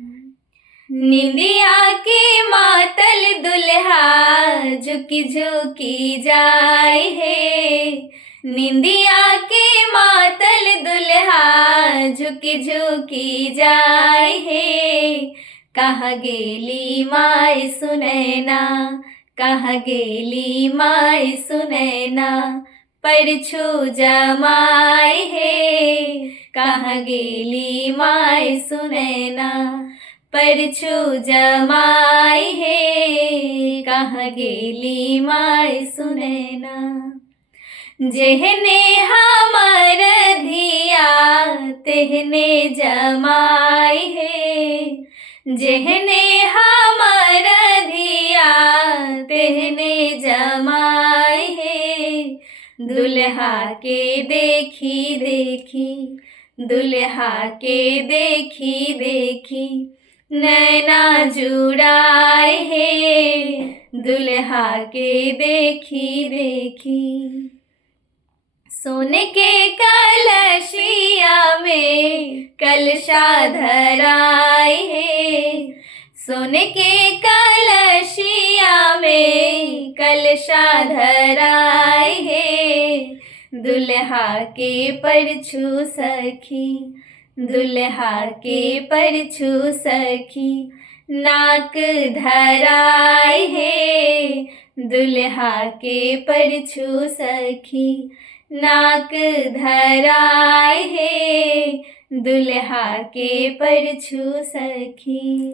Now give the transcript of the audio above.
निंदिया के मातल दुल्हा झुकी झुकी जाए है। निंदिया के मातल दुल्हा झुकी झुकी जाए है। कहा गेली माय सुनैना, कहा गेली माय सुनैना, परछू जमाए है। कहा गेली माय सुनैना, परछू जमाए है। कहा गेली माय सुनैना। जेहने हमर धिया तेहने जमाए है। जेहने हमर धिया तेहने जमाए है। दुल्हा के देखी देखी, दुल्हा के देखी देखी, नैना जुड़ाए है। दुल्हा के देखी देखी। सोने के कलशिया में कलशा धराए है। सोने के कलशिया में कलशा धराए है। दुल्हा के परछू सखी, दुल्हा के परछू सखी, नाक धराए है। दुल्हा के परछू सखी, नाक धराए है। दुल्हा के परछू सखी।